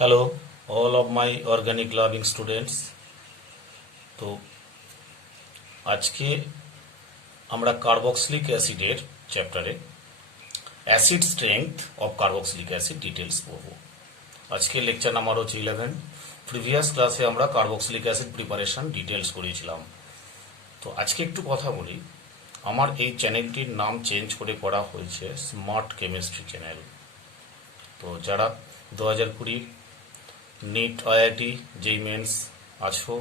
Hello, all of my organic loving students. তো আজকে আমরা কার্বক্সিলিক অ্যাসিডের চ্যাপ্টারে acid strength of carboxylic acid details পড়ব। আজকে লেকচার নাম্বার হচ্ছে 11। প্রিভিয়াস ক্লাসে আমরা কার্বক্সিলিক অ্যাসিড প্রিপারেশন ডিটেলস করেছিলাম। তো আজকে একটু কথা বলি। আমার এই চ্যানেলটির নাম চেঞ্জ করে করা হয়েছে স্মার্ট কেমিস্ট্রি চ্যানেল। তো যারা 2020 নিট আইআইটি যেই মেন্স আছো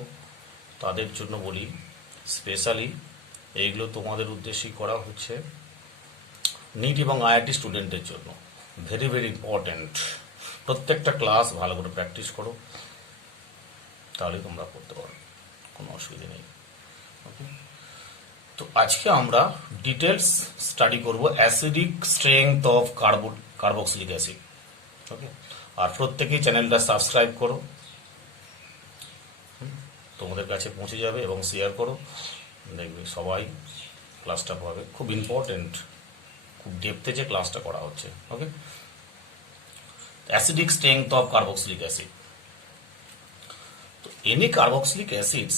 তাদের জন্য বলি, স্পেশালি এইগুলো তোমাদের উদ্দেশ্যেই করা হচ্ছে, নিট এবং আইআইটি স্টুডেন্টের জন্য ভেরি ভেরি ইম্পর্ট্যান্ট। প্রত্যেকটা ক্লাস ভালো করে প্র্যাকটিস করো, তাহলে তোমরা করতে পারো, কোনো অসুবিধা নেই। ওকে, তো আজকে আমরা ডিটেলস স্টাডি করব acidic strength of carboxylic acid. Okay, আর প্রত্যেকেই চ্যানেলটা সাবস্ক্রাইব করো, তোমাদের কাছে পৌঁছে যাবে, এবং শেয়ার করো, দেখবে সবাই ক্লাসটা পাবে। খুব ইম্পর্টেন্ট, খুব ডেপথে যে ক্লাসটা করা হচ্ছে। Okay, acidic strength of carboxylic acid. তো any carboxylic acids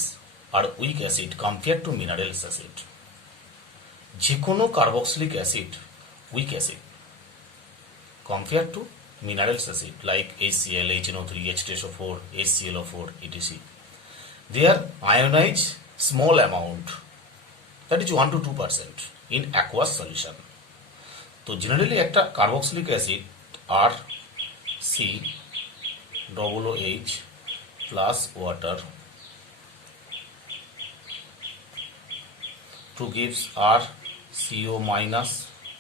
are weak acid compare to minerals acid. যে কোনো carboxylic acid weak acid compare to minerals acid like HCl, HNO3, H2SO4, HClO4, etc. They are ionized small amount, that is 1 to 2% in aqueous solution. তো generally একটা carboxylic acid R COOH plus water to gives RCO minus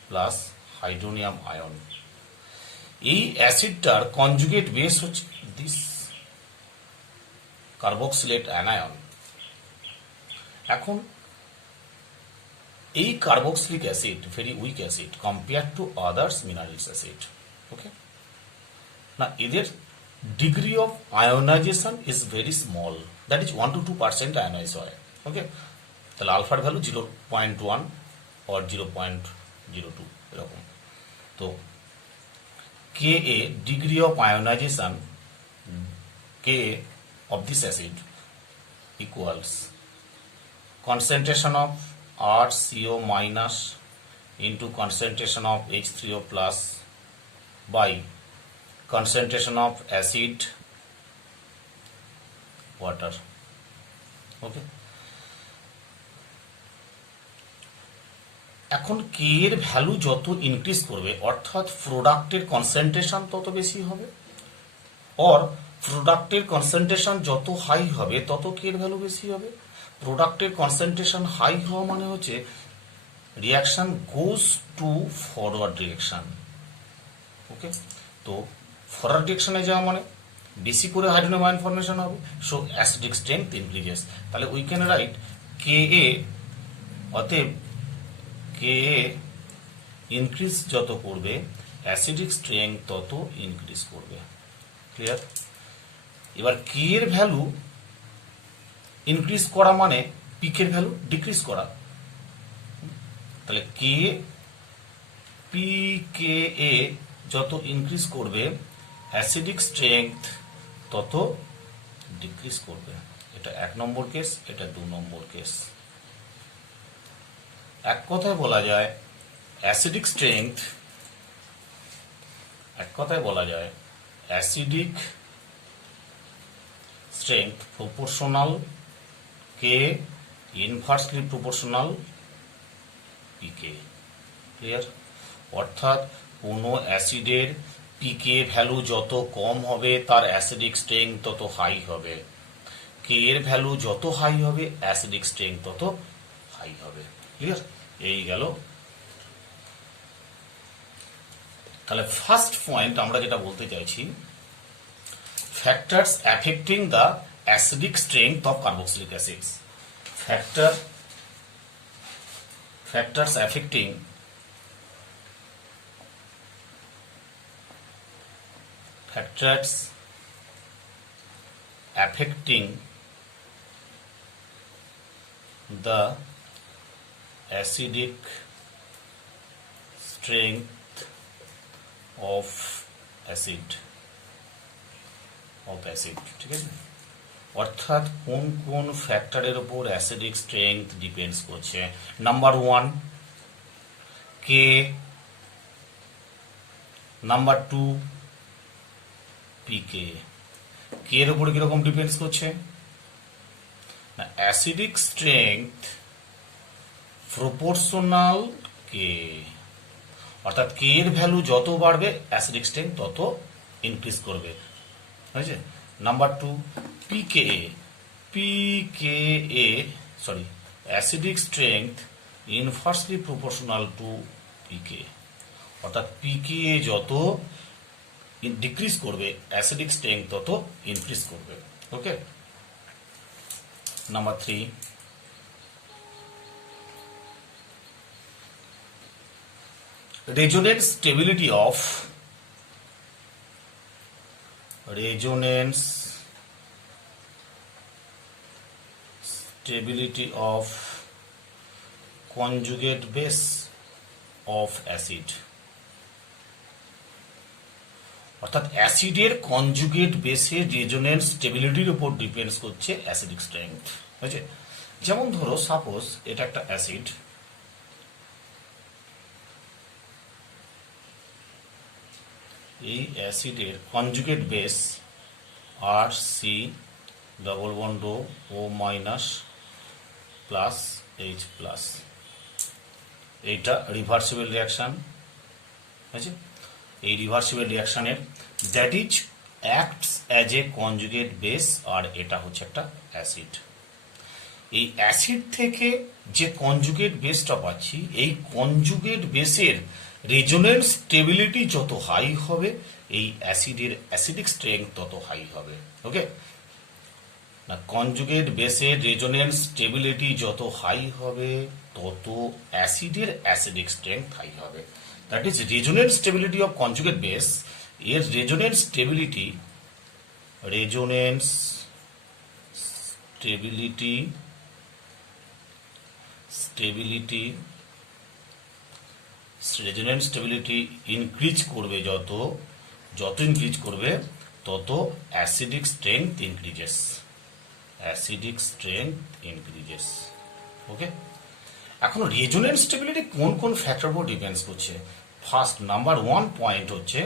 plus hydronium ion. এই অ্যাসিডটার conjugate base হচ্ছে this carboxylate anion. এখন এই carboxylic acid very weak acid compare to others minerals acid. Okay, না এদের degree of ionization is very small, that is 1 to 2% ionize হয়। Okay, তাহলে আলফার ভ্যালু 0.1 or 0.02 এরকম। তো Ka degree of ionization Ka of this acid equals concentration of RCO minus into concentration of H3O plus by concentration of acid water. Okay, এখন কে এর value যত increase করবে, অর্থাৎ প্রোডাক্টের কনসেন্ট্রেশন তত বেশি হবে, অর প্রোডাক্টের কনসেন্ট্রেশন যত হাই হবে তত কে এর ভ্যালু বেশি হবে। প্রোডাক্টের কনসেন্ট্রেশন হাই হওয়া মানে হচ্ছে reaction goes to forward direction. Okay, তো ফরওয়ার্ড ডিরেকশনে যাওয়া মানে বেশি করে হাইড্রোনিয়াম আয়ন ফর্মেশন হবে, সো অ্যাসিডিক স্ট্রেংথ ইনক্রিজেস। তাহলে we can write K A, অতএব কে ইনক্রিজ যত করবে অ্যাসিডিক স্ট্রেংথ তত ইনক্রিজ করবে। ক্লিয়ার? এবার কে এর ভ্যালু ইনক্রিজ করা মানে পিকের ভ্যালু ডিক্রিজ করা। তাহলে কে পিকে এ যত ইনক্রিজ করবে অ্যাসিডিক স্ট্রেংথ তত ডিক্রিজ করবে। এটা 1 নম্বর কেস, এটা 2 নম্বর কেস। এক কথায় বলা যায় অ্যাসিডিক স্ট্রেংথ, এক কথায় বলা যায় অ্যাসিডিক স্ট্রেংথ প্রপোর্শনাল কে ইনভার্সলি প্রপোর্শনাল পিকে। ক্লিয়ার? অর্থাৎ কোনো অ্যাসিডের পিকে ভ্যালু যত কম হবে তার অ্যাসিডিক স্ট্রেংথ তত হাই হবে, কে এর ভ্যালু যত হাই হবে অ্যাসিডিক স্ট্রেংথ তত হাই হবে। ক্লিয়ার? এই গেল। তাহলে ফার্স্ট পয়েন্ট আমরা যেটা বলতে চাইছি, factors affecting the acidic strength of carboxylic acids. Factors affecting the acidic strength of acid of acid, ঠিক আছে। অর্থাৎ কোন কোন ফ্যাক্টরের উপর অ্যাসিডিক স্ট্রেংথ ডিপেন্ডস করছে। নাম্বার 1 কে, নাম্বার 2 পিকে। কে এর উপর কিরকম ডিপেন্ডস করছে না, অ্যাসিডিক স্ট্রেংথ প্রপোর্শনাল কে, অর্থাৎ কে এর ভ্যালু যত বাড়বে অ্যাসিডিক স্ট্রেংথ তত ইনক্রিজ করবে, হয়েছে। Number 2 pK, sorry, acidic strength inversely proportional to pK, অর্থাৎ পিকে যত ডিক্রিজ করবে অ্যাসিডিক স্ট্রেংথ তত ইনক্রিজ করবে, okay. Number 3 resonance stability of conjugate base of acid, অর্থাৎ অ্যাসিডের কনজুগেট বেসের রেজোনেন্স স্টেবিলিটির উপর ডিপেন্ডস করছে অ্যাসিডিক স্ট্রেংথ, বুঝছে। যেমন ধরো সাপোজ এটা একটা অ্যাসিড, এই অ্যাসিডের conjugate base R C double bond O minus plus H plus, এইটা রিভার্সিবল রিয়াকশন, বুঝছে। এই রিভার্সিবল রিয়াকশনের that is acts as a conjugate base, আর এটা হচ্ছে একটা অ্যাসিড। এই অ্যাসিড থেকে যে কনজুগেট বেসটা পাচ্ছি, এই কনজুগেট বেসের রেজোনেন্স স্টেবিলিটি যত হাই হবে এই অ্যাসিডের অ্যাসিডিক স্ট্রেংথ তত হাই হবে, ওকে না। কনজুগেট বেসের রেজোনেন্স স্টেবিলিটি যত হাই হবে তত অ্যাসিডের অ্যাসিডিক স্ট্রেংথ হাই হবে। That is resonance stability of conjugate base, এর resonance stability resonance stability increase করবে, যত ইনক্রিজ করবে তত অ্যাসিডিক স্ট্রেংথ ইনক্রিজেস, ওকে। এখন রেজোনেন্স স্টেবিলিটি কোন কোন ফ্যাক্টর উপর ডিপেন্ডস করছে। ফার্স্ট নাম্বার 1 পয়েন্ট হচ্ছে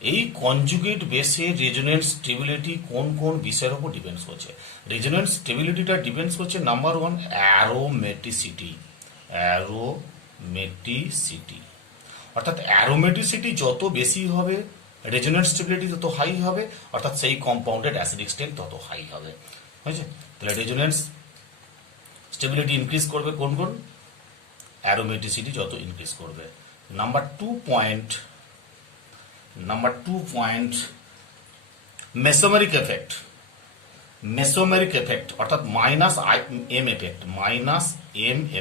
এই কনজুগেট বেসের রেজোনেন্স স্টেবিলিটি কোন কোন বিষয়ের উপর ডিপেন্ডস করছে। রেজোনেন্স স্টেবিলিটিটা ডিপেন্ডস করছে নাম্বার 1 অ্যারোমেটিসিটি, অর্থাৎ অ্যারোমেটিসিটি যত বেশি হবে রেজোনেন্স স্টেবিলিটি তত হাই হবে, অর্থাৎ সেই কম্পাউন্ডেড অ্যাসিডিক স্ট্রেংথ তত হাই হবে, বুঝছে। তাহলে রেজোনেন্স স্টেবিলিটি ইনক্রিজ করবে কোন কোন, অ্যারোমেটিসিটি যত ইনক্রিজ করবে। নাম্বার 2 পয়েন্ট মেসোমেরিক এফেক্ট, অর্থাৎ মাইনাস এম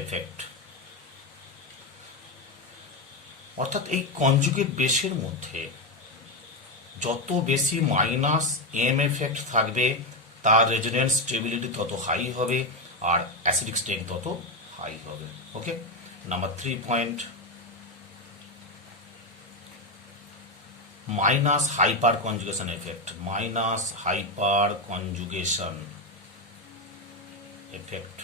এফেক্ট, অর্থাৎ এই কনজুগেট বেসের মধ্যে যত বেশি মাইনাস এম এফেক্ট থাকবে তার রেজোনেন্স স্টেবিলিটি তত হাই হবে আর অ্যাসিডিক স্ট্রেংথ তত হাই হবে, okay. Number 3 point minus hyperconjugation effect,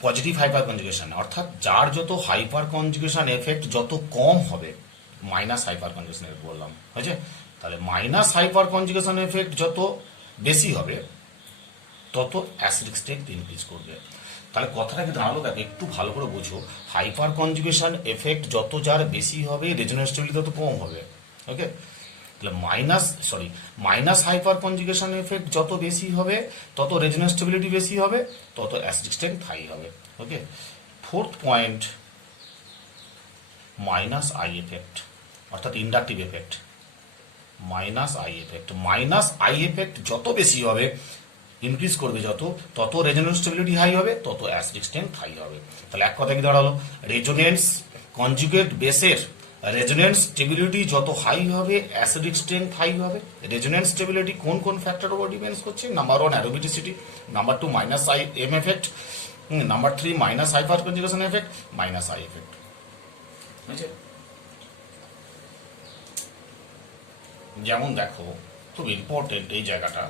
positive hyperconjugation, অর্থাৎ যার যত হাইপার কনজুগেশন এফেক্ট যত কম হবে, মাইনাস হাইপার কনজুগেশন বললাম, হয়েছে। তাহলে মাইনাস হাইপার কনজুগেশন এফেক্ট যত বেশি হবে তত অ্যাসিডিক স্ট্রেংথ ইনক্রিজ করবে। তাহলে কথাটা কি দাঁড়ালো, দেখো একটু ভালো করে বুঝো, হাইপার কনজুগেশন এফেক্ট যত যার বেশি হবে রেজোনেন্স স্টেবিলিটি তত কম হবে, ওকে। তাহলে মাইনাস হাইপার কনজুগেশন এফেক্ট যত বেশি হবে তত রেজোনেন্স স্টেবিলিটি বেশি হবে, তত অ্যাসিডিক স্ট্রেংথ হাই হবে, okay. 4th point minus I effect, অর্থাৎ inductive effect, minus I effect যত বেশি হবে ইনক্রিজ করবে যত, তত রেজোনেন্স স্টেবিলিটি হাই হবে, তত অ্যাসিডিক স্ট্রেংথ হাই হবে। তাহলে এক কথা কি দাঁড়ালো, রেজোনেন্স কনজুগেট বেসের রেজোনেন্স স্টেবিলিটি যত হাই হবে অ্যাসিডিক স্ট্রেংথ হাই হবে। রেজোনেন্স স্টেবিলিটি কোন কোন ফ্যাক্টর উপর ডিপেন্ডস করছে, number 1 aromaticity, number 2 minus I M effect, number 3 minus hyperconjugation effect, minus I effect, বুঝছে। যেমন দেখো, খুব ইম্পর্টেন্ট এই জায়গাটা,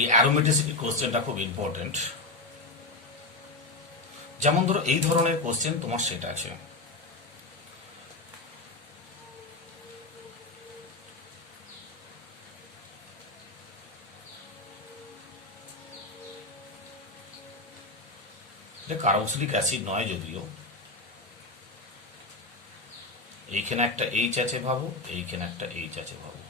এই অ্যারোমেটিসিটি কোশ্চেনটা খুব ইম্পর্টেন্ট। যেমন ধরো এই ধরনের কোশ্চেন তোমার সেট আছে, কার্বক্সিলিক অ্যাসিড নয় যদিও, এইখানে একটা এইচ আছে ভাবো, এইখানে একটা এইচ আছে ভাবো,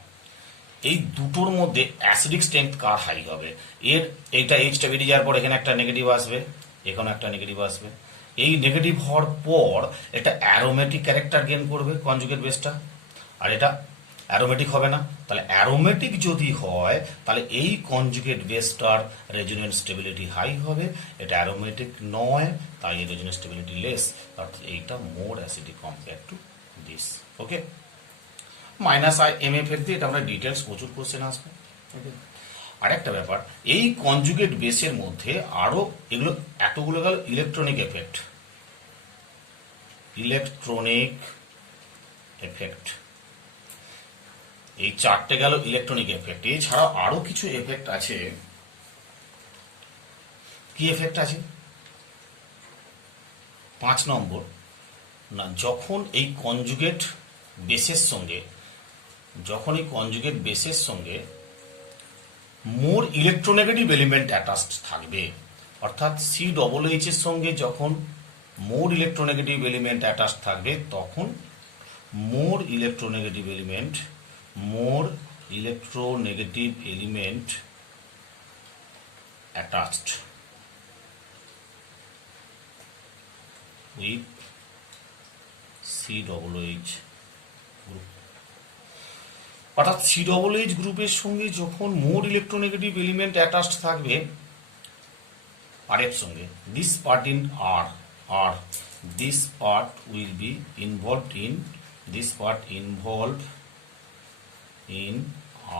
এই দুটোর মধ্যে অ্যাসিডিক স্ট্রেংথ কার হাই হবে? এর এইটা এইচটা বেরিয়ে যাওয়ার পর এখানে একটা নেগেটিভ আসবে, এখানে একটা নেগেটিভ আসবে, এই নেগেটিভ হওয়ার পর এটা অ্যারোমেটিক ক্যারেক্টার গেইন করবে কনজুগেট বেসটা, আর এটা অ্যারোমেটিক হবে না। তাহলে অ্যারোমেটিক যদি হয় তাহলে এই কনজুগেট বেসটার রেজোনেন্স স্টেবিলিটি হাই হবে, এটা অ্যারোমেটিক নয় তাই এর রেজোনেন্স স্টেবিলিটি লেস, অর্থাৎ এইটা more acidic compare to this. Okay, minus I M effect দিয়ে এটা আমরা ডিটেলস প্রচুর কোশ্চেন আসবে। আরেকটা ব্যাপার, এই কনজুগেট বেসের মধ্যে আরো এগুলো এতগুলো গেল ইলেকট্রনিক এফেক্ট, ইলেকট্রনিক এফেক্ট, এই চারটে গেল ইলেকট্রনিক এফেক্ট। এছাড়াও আরো কিছু এফেক্ট আছে। কি এফেক্ট আছে? 5 নম্বর, না যখন এই কনজুগেট বেসের সঙ্গে, যখন এই কনজুগেট বেসের সঙ্গে মোর ইলেকট্রোনেগেটিভ এলিমেন্ট অ্যাটাচড থাকবে, অর্থাৎ সি ডবল এইচ এর সঙ্গে যখন মোর ইলেকট্রোনেগেটিভ এলিমেন্ট অ্যাটাচড থাকবে তখন more electronegative element, more electronegative element attached with C double H group, অর্থাৎ সি ডবল এইচ গ্রুপের সঙ্গে যখন মোর ইলেকট্রোনেগেটিভ এলিমেন্ট অ্যাটাচড থাকবে আর এর সঙ্গে, দিস পার্ট ইন আর, আর this part will be involved in, this part involve in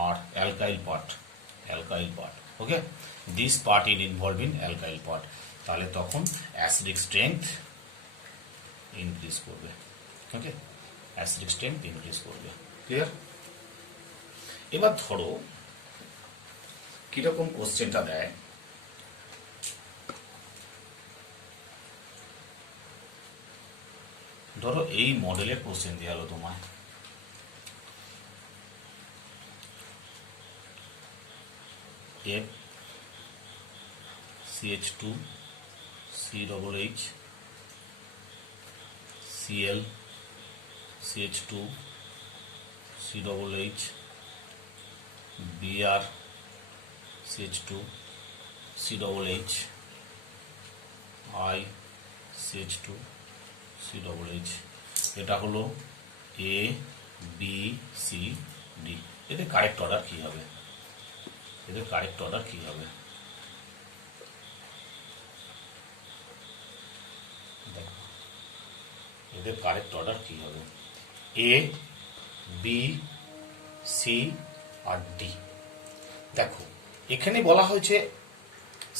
আর alkyl part, alkyl part. Okay, this part in involve in alkyl part, তাহলে তখন অ্যাসিডিক স্ট্রেংথ ইনক্রিজ করবে। ওকে, অ্যাসিডিক স্ট্রেংথ ইনক্রিজ করবে। Clear? এবার ধরো কিরকম কোশ্চেনটা দেয়, ধরো এই মডেলের কোশ্চেন দেওয়া হলো তোমায়, F CH2 COOH Cl CH2 COOH Br CH2 COOH I CH2 COOH, এটা হলো A B C D। এদের কারেক্ট অর্ডার কি হবে? এদের কারেক্ট অর্ডার কি হবে? এদের কারেক্ট অর্ডার কি হবে? এ বি সি আর ডি। দেখো এখানে বলা হয়েছে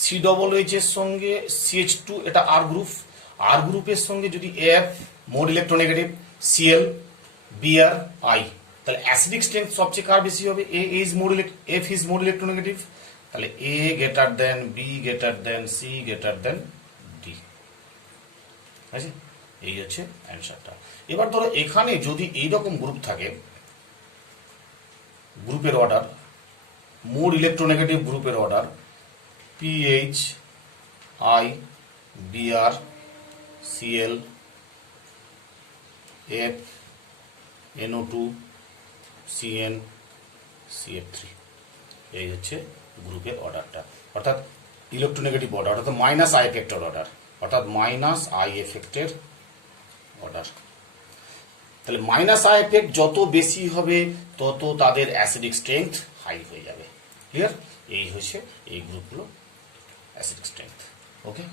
সি ডবল এইচ এর সঙ্গে CH2, এটা আর গ্রুপ, আর গ্রুপের সঙ্গে যদি F more electronegative, Cl Br I, তাহলে অ্যাসিডিক স্ট্রেংথ সবচেয়ে কার বেশি হবে? এফ ইজ মোর ইলেকট্রোনেগেটিভ, তাহলে A greater than B greater than C greater than D. আছে, এই হচ্ছে অ্যান্সারটা। এবার ধরো এখানে যদি এইরকম গ্রুপ থাকে, গ্রুপের অর্ডার মোর ইলেকট্রোনেগেটিভ গ্রুপের order PH I BR CL F NO2 CN CF3, এই হচ্ছে গ্রুপের অর্ডারটা, অর্থাৎ ইলেকট্রোনেগেটিভ অর্ডার, অর্থাৎ মাইনাস আই এফেক্টের অর্ডার, অর্থাৎ মাইনাস আই এফেক্টের অর্ডার। তাহলে মাইনাস আই এফেক্ট যত বেশি হবে তত তাদের অ্যাসিডিক স্ট্রেংথ হাই হয়ে যাবে। ক্লিয়ার? এই হচ্ছে এই গ্রুপগুলো অ্যাসিডিক স্ট্রেংথ। ওকে,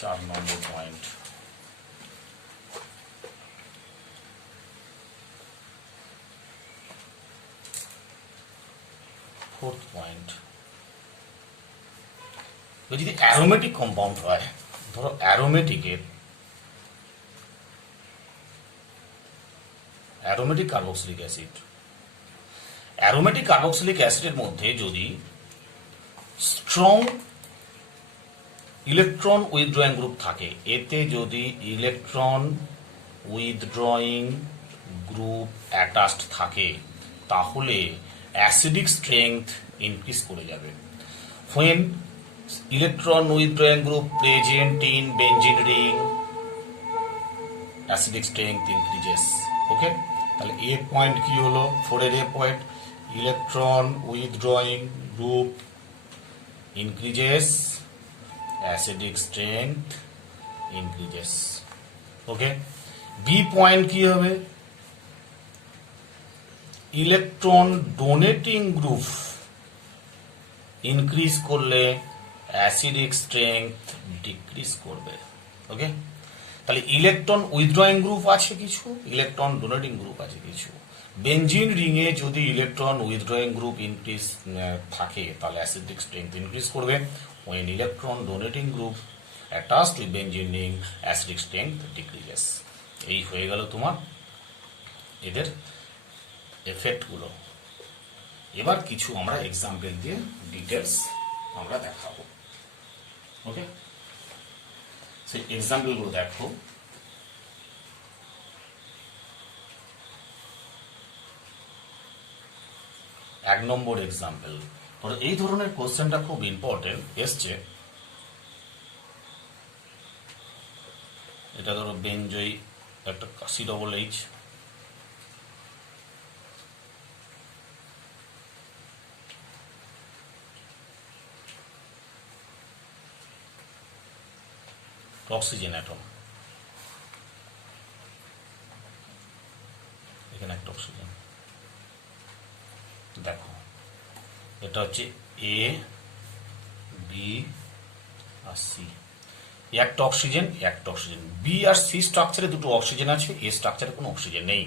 চার নম্বর পয়েন্ট, ফোর্থ পয়েন্ট, যদি অ্যারোমেটিক কম্পাউন্ড হয়, ধরো aromatic carboxylic acid, aromatic carboxylic অ্যাসিডের মধ্যে যদি স্ট্রং ইলেকট্রন উইথড্রয়িং গ্রুপ থাকে, এতে যদি ইলেকট্রন উইথড্রয়িং গ্রুপ অ্যাটাচড থাকে, তাহলে অ্যাসিডিক স্ট্রেংথ ইনক্রিজ করে যাবে। when electron withdrawing group present in benzene ring, acidic strength increases. ওকে, তাহলে এ পয়েন্ট কি হলো, 4 এর A point, electron withdrawing group increases, acidic strength increases. Okay, B point কি হবে, ইলেকট্রন ডোনেটিং গ্রুপ ইনক্রিজ করলে acidic strength decrease করবে। Okay, তাহলে electron withdrawing group আছে কিছু, ইলেকট্রন ডোনেটিং গ্রুপ আছে কিছু। বেনজিন রিংয়ে যদি ইলেকট্রন উইথড্রয়িং গ্রুপ ইনক্রিজ থাকে, তাহলে অ্যাসিডিক স্ট্রেংথ ইনক্রিজ করবে। when electron donating group attached with benzene ring, acidic strength decreases. এই হয়ে গেল তোমার এদের এফেক্ট গুলো। এবার কিছু আমরা এক্সাম্পল দিয়ে ডিটেলস আমরা দেখাবো। ওকে, সেই এক্সাম্পল গুলো দেখো। এক নম্বর এক্সাম্পল, এই ধরনের কোশ্চেনটা খুব ইম্পর্টেন্ট এসছে। এটা ধরো বেনজয়ী একটা COOH, অক্সিজেন অ্যাটম, এখানে একটা অক্সিজেন, দেখো এটা হচ্ছে এ, বি আর সি, একটা অক্সিজেন একটা অক্সিজেন। বি আর সি স্ট্রাকচারে দুটো অক্সিজেন আছে, এ স্ট্রাকচারে কোনো অক্সিজেন নেই।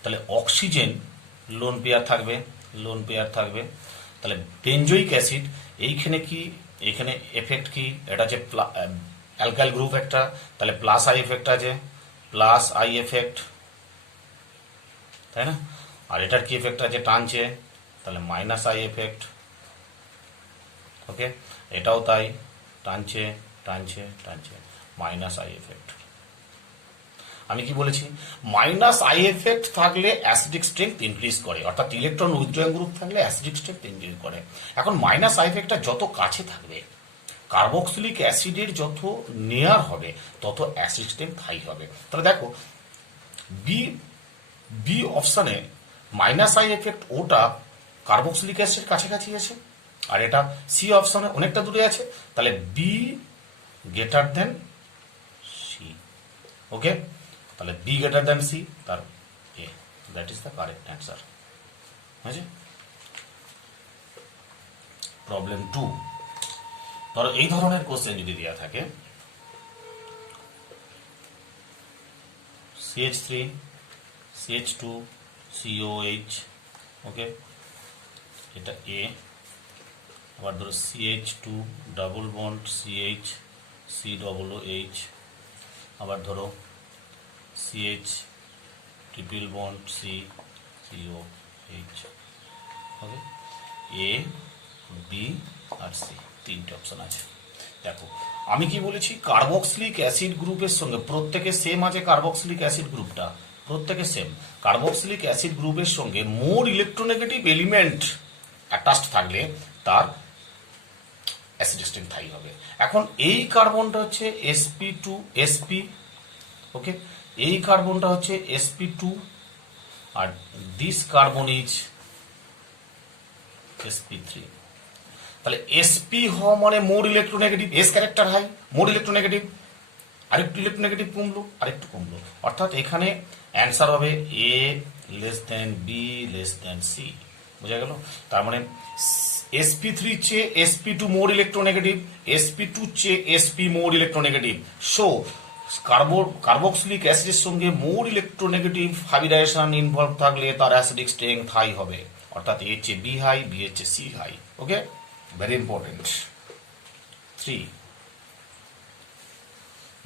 তাহলে অক্সিজেন লোন পেয়ার থাকবে, লোন পেয়ার থাকবে। তাহলে বেনজোইক অ্যাসিড এইখানে কি, এখানে এফেক্ট কি, এটা হচ্ছে অ্যালকাইল গ্রুপ একটা, তাহলে প্লাস আই এফেক্ট আছে, প্লাস আই এফেক্ট, তাই না? আর এটার কি এফেক্ট আছে, টানছে, তাহলে মাইনাস আই এফেক্ট। ওকে, এটাও তাই, টানছে টানছে টানছে, মাইনাস আই এফেক্ট। আমি কি বলেছি, মাইনাস আই এফেক্ট থাকলে অ্যাসিডিক স্ট্রেংথ ইনক্রিজ করে, অর্থাৎ ইলেকট্রন উইথড্রয়িং গ্রুপ থাকলে অ্যাসিডিক স্ট্রেংথ ইনক্রিজ করে। এখন মাইনাস আই এফেক্টটা যত কাছে থাকবে, কার্বক্সিলিক অ্যাসিডের যত নেয়ার হবে, তত অ্যাসিড স্ট্রেংথ হাই হবে। তাহলে দেখো বি অপশনে মাইনাস আই এফেক্ট, ওটা কার্বক্সিলিক অ্যাসিড কাছাকাছি আছে, আর এটা সি অপশনে অনেকটা দূরে আছে। তাহলে B greater than C. Okay, তাহলে বি গ্রেটার দেন সি, তার A, that is the correct answer. হয়েছে? প্রবলেম 2, ধরো এই ধরনের কোশ্চেন যদি দেওয়া থাকে, CH3 CH2 COH, ওকে, এটা এ। আবার ধরো CH2 double bond CH COOH, আবার ধরো CH ট্রিপল বন্ড COH। ওকে, এ, বি আর সি, তিনটে অপশন আছে। দেখো আমি কি বলেছি, কার্বক্সিলিক অ্যাসিড গ্রুপের সঙ্গে প্রত্যেকে সেম আছে, কার্বক্সিলিক অ্যাসিড গ্রুপটা প্রত্যেকে সেম। কার্বক্সিলিক অ্যাসিড গ্রুপের সঙ্গে মোর ইলেকট্রোনেগেটিভ এলিমেন্ট অ্যাটাচড থাকলে তার অ্যাসিডিক স্ট্রেংথ হাই হবে। এখন এই কার্বনটা হচ্ছে sp, ওকে, এই কার্বনটা হচ্ছে sp2, R this carbon is sp3। তাহলে sp হওয়া মানে more electronegative, S character high, more electronegative, আরেকটু ইলেকট্রোনেগেটিভ কমলো, আরেকটু কমলো, অর্থাৎ এখানে অ্যান্সার হবে A less than B less than C. বোঝা গেল? তার মানে sp3 চেয়ে sp2 মোর ইলেকট্রোনেগেটিভ, sp2 চেয়ে sp মোর ইলেকট্রোনেগেটিভ। সো কার্বক্সিলিক অ্যাসিডের সঙ্গে মোর ইলেকট্রোনেগেটিভ হাইব্রিডাইজেশন ইনভলভ থাকলে তার অ্যাসিডিক স্ট্রেংথ হাই হবে, অর্থাৎ এর চেয়ে বি হাই, বি এর চেয়ে C high. Okay, very important. Three.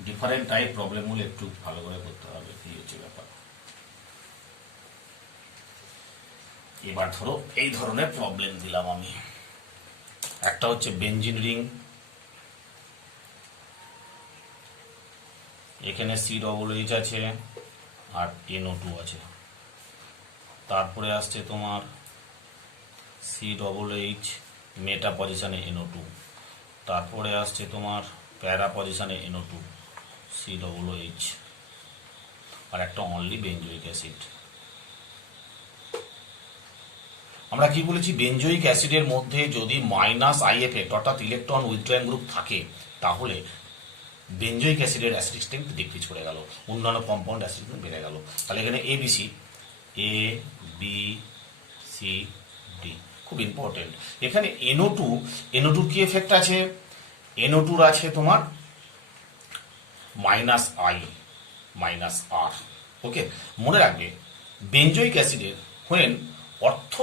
Different type প্রবলেমগুলো একটু ভালো করে করতে হবে, কি হচ্ছে ব্যাপার। এবার ধরো এই ধরনের প্রবলেম দিলাম আমি। একটা হচ্ছে বেঞ্জিন রিং, এখানে COOH আছে আর NO2 আছে। তারপরে আসছে তোমার COOH মেটা পজিশনে NO2, তারপরে আসছে তোমার প্যারা পজিশনে NO2 COOH, আর একটা অনলি বেঞ্জোইক অ্যাসিড। আমরা কি বলেছি, বেঞ্জোইক অ্যাসিডের মধ্যে যদি -I এফেক্ট অর্থাৎ ইলেকট্রন উইথড্রয়িং গ্রুপ থাকে তাহলে বেঞ্জোইক অ্যাসিডের অ্যাসিডিক স্ট্রেংথ ডিক্রিজ করে গেল, অন্যান্য কম্পাউন্ড অ্যাসিড বেড়ে গেল। তাহলে এখানে ABCD খুব ইম্পর্টেন্ট। এখানে NO2 কি এফেক্ট আছে, NO2 আছে তোমার -I -R। ওকে, মনে রাখবে বেঞ্জোইক অ্যাসিডের when ortho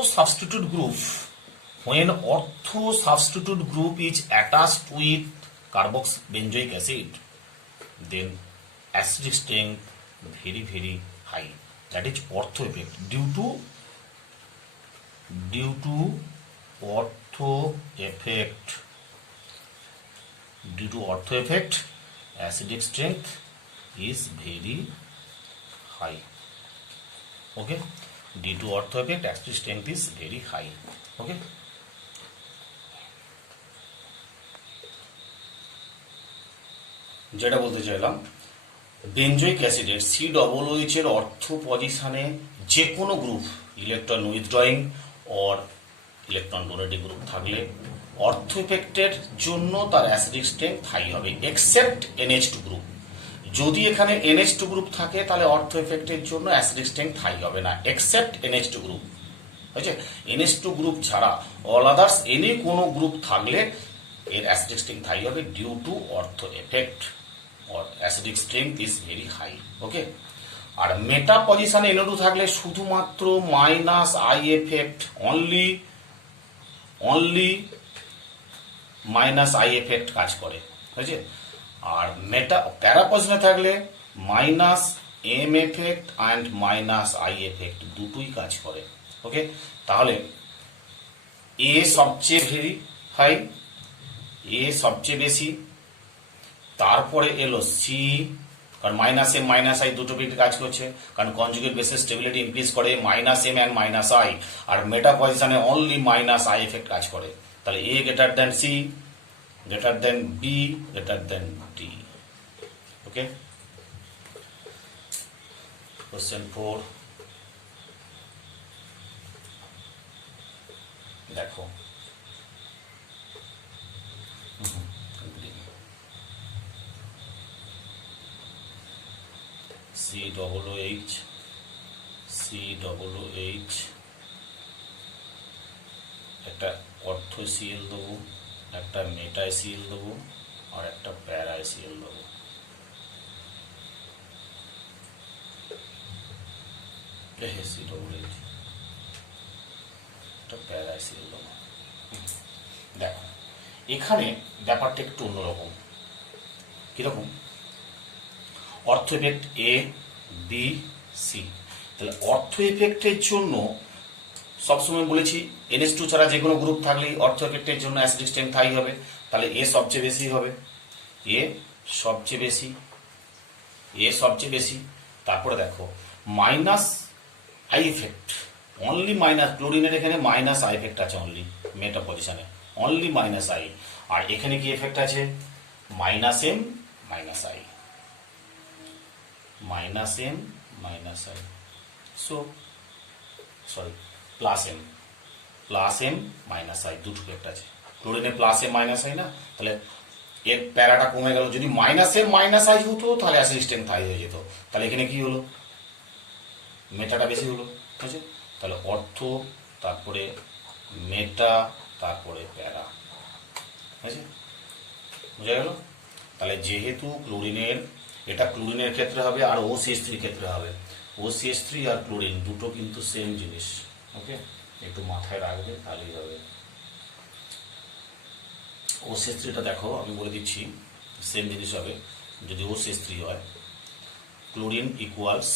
substitute group is attached with carboxbenzoic acid, then acidic strength very high, that is ortho effect. Due to ortho effect acidic strength is very high. Okay, due to ortho effect acidic strength is very high. Okay, যেটা বলতে চাইলাম, benzoic অ্যাসিডের COOH এর অর্থ পজিশনে যে কোনো group electron withdrawing or electron donating group থাকলে অর্থ এফেক্টের জন্য তার অ্যাসিডিক স্ট্রেংথ হাই হবে, এক্সেপ্ট NH2 গ্রুপ। যদি এখানে NH2 গ্রুপ থাকে তাহলে অর্থ এফেক্টের জন্য অ্যাসিডিক স্ট্রেংথ হাই হবে না, এক্সেপ্ট NH2 গ্রুপ। বুঝছে, NH2 গ্রুপ ছাড়া অল আদার্স এনি কোনো গ্রুপ থাকলে এর অ্যাসিডিক স্ট্রেংথ হাই হবে ডিউ টু অর্থ effect or acidic strength is very high. ওকে, আর মেটা পজিশনে NO2 থাকলে শুধুমাত্র -I effect, only -I effect কাজ করে, বুঝছে। আর মেটা প্যারা পজিশনে থাকলে -M effect and -I effect দুটোই কাজ করে। ওকে, তাহলে A সবচেয়ে ভেরি হাই, A সবচেয়ে বেশি, তারপরে এলো C, কারণ -M -I দুটো বিট কাজ করছে, কারণ কনজুগেট বেসিস স্টেবিলিটি ইনক্রিজ করে -M অ্যান্ড -I, আর মেটা পজিশনে অনলি -I এফেক্ট কাজ করে। তাহলে A greater than C, greater than B, greater then D। Okay, question 4 দেখো, COOH একটা অর্থ সিএল দেবো, একটা মেটা সিএল দেবো, আর একটা প্যারা সিএল দেবো। COOH একটা প্যারা সিএল দেবো। দেখো এখানে ব্যাপারটা একটু অন্যরকম। কিরকম, অর্থ এফেক্ট ABC, তাহলে অর্থ এফেক্টের জন্য সবসময় বলেছি NH2 ছাড়া যে কোনো গ্রুপ থাকলেই অর্থ এফেক্টের জন্য অ্যাসিডিক স্ট্রেংথ হাই হবে, তাহলে A সবচেয়ে বেশি হবে, A সবচেয়ে বেশি। তারপরে দেখো -I এফেক্ট, অনলি ক্লোরিনের এখানে -I এফেক্ট আছে, অনলি মেটা পজিশনে অনলি -I, আর এখানে কি এফেক্ট আছে -M -I, so sorry +M -I দুটো এফেক্ট আছে, ক্লোরিনে +M -I না, তাহলে এর প্যারাটা কমে গেল। যদি -M -I হতো তাহলে অ্যাসিড স্ট্রেংথ হাই হয়ে যেত, তাহলে এখানে কি হলো, মেটাটা বেশি হলো। ঠিক আছে, তাহলে অর্থ, তারপরে মেটা, তারপরে প্যারা। ঠিক আছে, বুঝা গেল। তাহলে যেহেতু ক্লোরিনের, এটা ক্লোরিনের ক্ষেত্রে হবে আর OCH3 ক্ষেত্রে হবে, OCH3 আর ক্লোরিন দুটো কিন্তু সেম জিনিস। ওকে, একটু মাথায় রাখবে তাহলেই হবে। OCH3টা দেখো আমি বলে দিচ্ছি, সেম জিনিস হবে। যদি OCH3 হয়, ক্লোরিন ইকুয়ালস,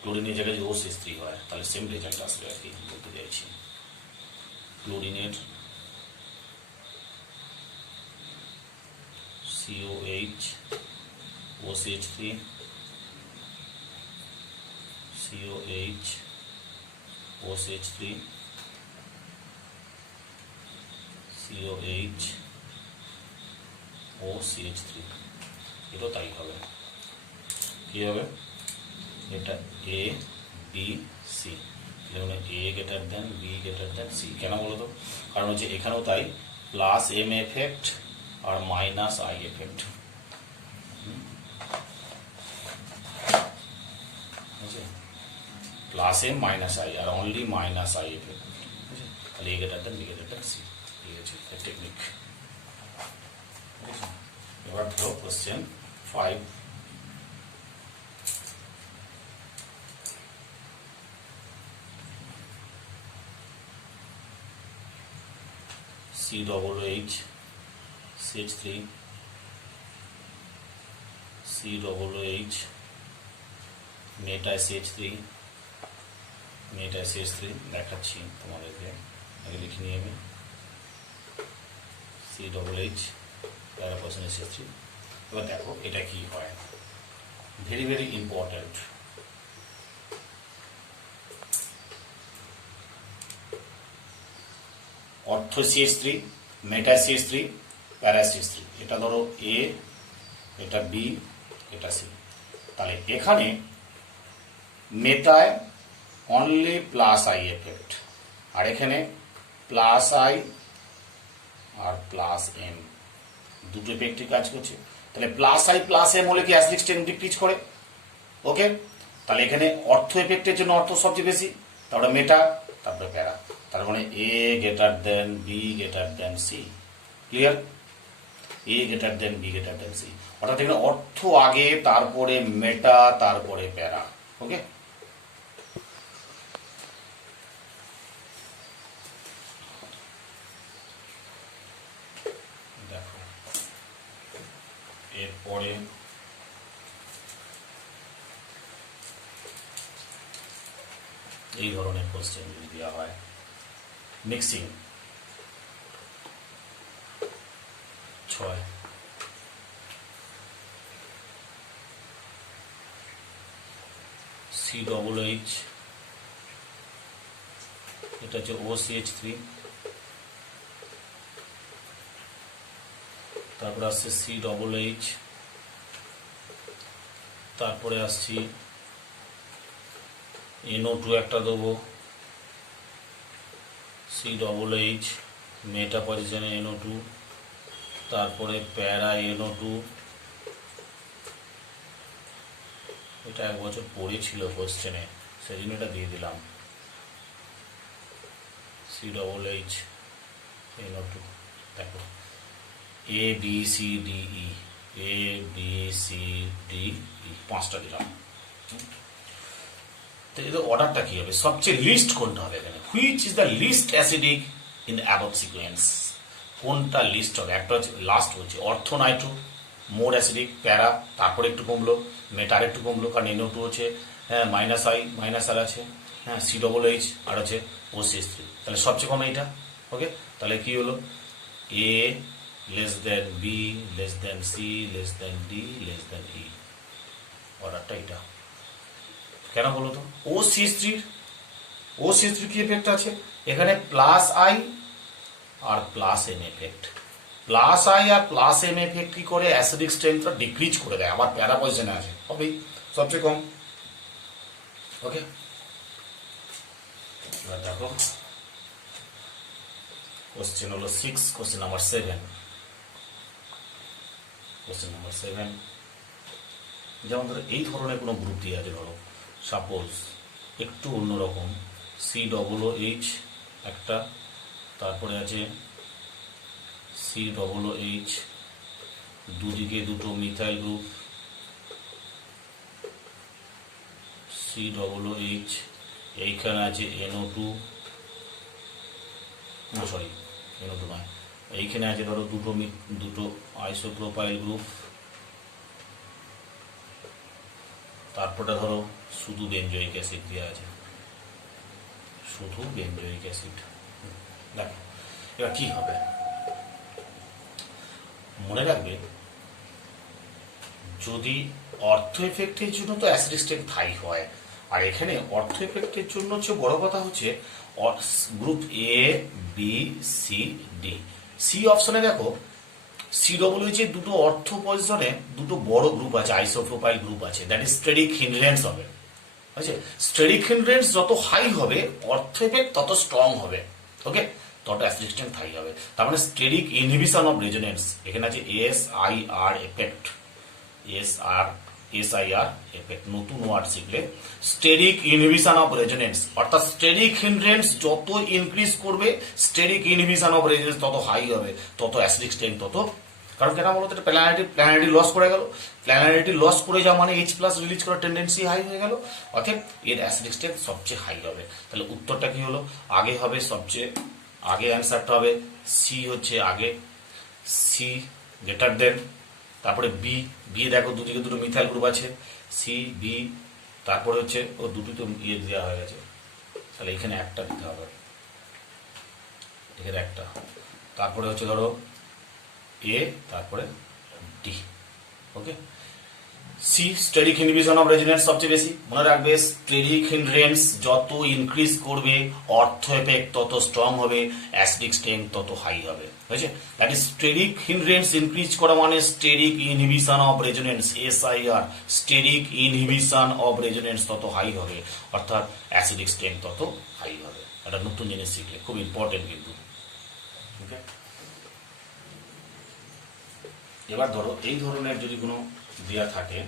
ক্লোরিনের জায়গায় যদি OCH3 হয় তাহলে সেম রেজাল্ট আসবে আর কি বলতে চাইছি। ক্লোরিনের COH OCH3 COH OCH3 COH OCH3, এটাও তাই হবে। কি হবে? এটা A B C, মানে A greater than B greater than C। কেন বলো তো? কারণ হচ্ছে এখানেও তাই, প্লাস M এফেক্ট আর minus I effect. Plus M minus I আর অনলি মাইনাস I এফেক্ট। তাহলে A greater than B greater than C, এই হচ্ছে টেকনিক। এবার ধরো question 5। COOH CH3 COOH meta CH3 meta CH3 দেখাচ্ছি তোমাদেরকে, আগে লিখে নিয়ে আমি। COOH প্যারাপসন CH3। এবার দেখো এটা কি হয়, ভেরি ভেরি ইম্পর্টেন্ট। অর্থ CH3, মেটা CH3, প্যারা CH3। এটা ধরো A, এটা B, এটা C। তাহলে এখানে মেটায় অনলি প্লাস I এফেক্ট, আর এখানে প্লাস I আর প্লাস M, দুটো এফেক্টই কাজ করছে। তাহলে প্লাস I প্লাস M হলে কি অ্যাসিডিক স্ট্রেংথ ডিক্রিজ করে? ওকে, তাহলে এখানে অর্থ এফেক্টের জন্য অর্থ সবচেয়ে বেশি, তারপরে মেটা, তারপরে প্যারা। তার মানে A greater than B greater than C। Clear? A greater than B greater than C, অর্থাৎ এখানে অর্থ আগে, তারপরে মেটা, তারপরে প্যারা। ওকে, দেখো এরপরে এই ধরনের কোশ্চেন যদি দেওয়া হয়, মিক্সিং 6, COOH, এটা হচ্ছে OCH3, তারপরে আসছে COOH, তারপরে আসছি NO2 একটা দেবো, COOH মেটা পজিশনে NO2, তারপরে প্যারা NO2। এটা এক বছর পড়েছিল কোশ্চেনে, সেদিন এটা দিয়ে দিলাম। COOH NO2, দেখো A B C D E, A B C D E, 5টা দিলাম। তো এদের অর্ডারটা কি হবে? সবচেয়ে লিস্ট কোনটা হবে এখানে? Which is the least acidic in the above sequence? কোনটা লিস্ট হবে? একটা হচ্ছে লাস্ট, হচ্ছে অর্থ নাইট্রো, মোর অ্যাসিডিক, প্যারা, তারপরে একটু কমলো, মেটার একটু কমলো, কারণ NO2 হচ্ছে মাইনাস I মাইনাস আর আছে, COOH আর হচ্ছে OCH3, তাহলে সবচেয়ে কম এইটা। ওকে, তাহলে কি হলো? A less than B less than C less than D less than E, অর্ডারটা এটা। কেন বলো তো? OCH3 কি এফেক্ট আছে এখানে? প্লাস I আর plus M effect. Plus I আর প্লাস M এফেক্ট কি করে? অ্যাসিডিক স্ট্রেংথটা ডিক্রিজ করে দেয়, আবার প্যারা পজিশনে আছে, হবেই সবচেয়ে কম। ওকে, এবার দেখো কোশ্চেন হলো 6, কোশ্চেন নাম্বার 7। কোশ্চেন নাম্বার 7, যেমন ধরো এই ধরনের কোনো গ্রুপ দিয়ে আছে, ধরো সাপোজ একটু অন্যরকম, COOH একটা, তারপরে আছে COOH, দুদিকে দুটো মিথাইল গ্রুপ, COOH, এইখানে আছে NO2, সরি NO2 নয়, এইখানে আছে ধরো দুটো আইসোপ্রোপাইল গ্রুপ, তারপরে ধরো শুধু বেঞ্জোয়িক অ্যাসিড দেওয়া আছে, শুধু বেঞ্জোয়িক অ্যাসিড। দেখো এবার কি হবে, মনে রাখবে যদি অর্থ এফেক্টের জন্য তো অ্যাসিডিক স্ট্রেংথ হাই হয়, আর এখানে অর্থ এফেক্টের জন্য হচ্ছে বড় কথা হচ্ছে group A B C D. C অপশনে দেখো সি ডবল যে দুটো অর্থ পজিশনে দুটো বড় গ্রুপ আছে, আইসোপ্রোপাইল গ্রুপ আছে, দ্যাট ইজ স্টেরিক হিন্ড্রেন্স হবে। বুঝছে, স্টেরিক হিন্ড্রেন্স যত হাই হবে অর্থ এফেক্ট তত স্ট্রং হবে, ওকে, তত অ্যাসিডিক স্ট্রেংথ হাই হবে। তার মানে স্টেরিক ইনহিবিশন অফ রেজোনেন্স, এখানে আছে SIR এফেক্ট, SIR এফেক্ট, নতুন ওয়ার্ড শিখলে স্টেরিক ইনহিবিশন অফ রেজোনেন্স, অর্থাৎ স্টেরিক হিন্ড্রেন্স যত ইনক্রিজ করবে স্টেরিক ইনহিবিশন অফ রেজোনেন্স তত হাই হবে, তত অ্যাসিডিক স্ট্রেংথ তত। কারণ কেন বলতো, এটা প্ল্যানারিটি লস করে গেল, প্ল্যানারিটি লস করে যাওয়া মানে H+ রিলিজ করার টেন্ডেন্সি হাই হয়ে গেল, অর্থাৎ এর অ্যাসিডিক স্ট্রেংথ সবচেয়ে হাই হবে। তাহলে উত্তরটা কি হলো, আগে হবে, সবচেয়ে আগে অ্যান্সারটা হবে সি, হচ্ছে আগে সি গ্রেটার দেন, তারপরে বি, বি দেখো দুদিকে দুটো মিথাইল গ্রুপ আছে, সি বি, তারপরে হচ্ছে ও দুটি তো ইয়ে দেওয়া হয়ে গেছে, তাহলে এখানে একটা দিতে হবে, এখানে একটা, তারপরে হচ্ছে ধরো এ, তারপরে D, okay. C steric inhibition of resonance সবচেয়ে বেশি, মনে রাখবে স্টেরিক হিন্ড্রেন্স যত ইনক্রিজ করবে অর্থ এফেক্ট তত স্ট্রং হবে, অ্যাসিডিক স্ট্রেংথ তত হাই হবে, বুঝেছে। That is steric hindrance increase করা মানে steric inhibition of resonance, SIR, steric inhibition of resonance তত হাই হবে, অর্থাৎ অ্যাসিডিক স্ট্রেংথ তত হাই হবে। এটা নতুন জিনিস শিখলে খুব ইম্পর্টেন্ট কিন্তু, ওকে। এবার ধরো এই ধরনের যদি কোনো দেয়া থাকে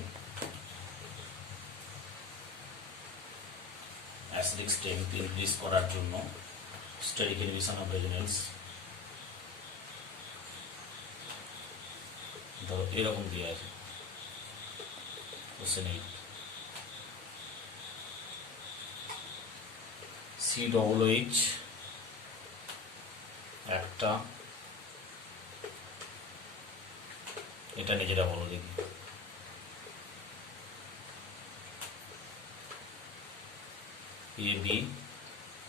অ্যাসিডিক স্ট্রেংথ ইনক্রিজ করার জন্য স্টেরিক ইনহিবিশন অফ রেজোনেন্স, ধরো এরকম দেওয়া আছে কোশ্চেন 8, COOH একটা, এটা নিজেরা বলো দেখি, AB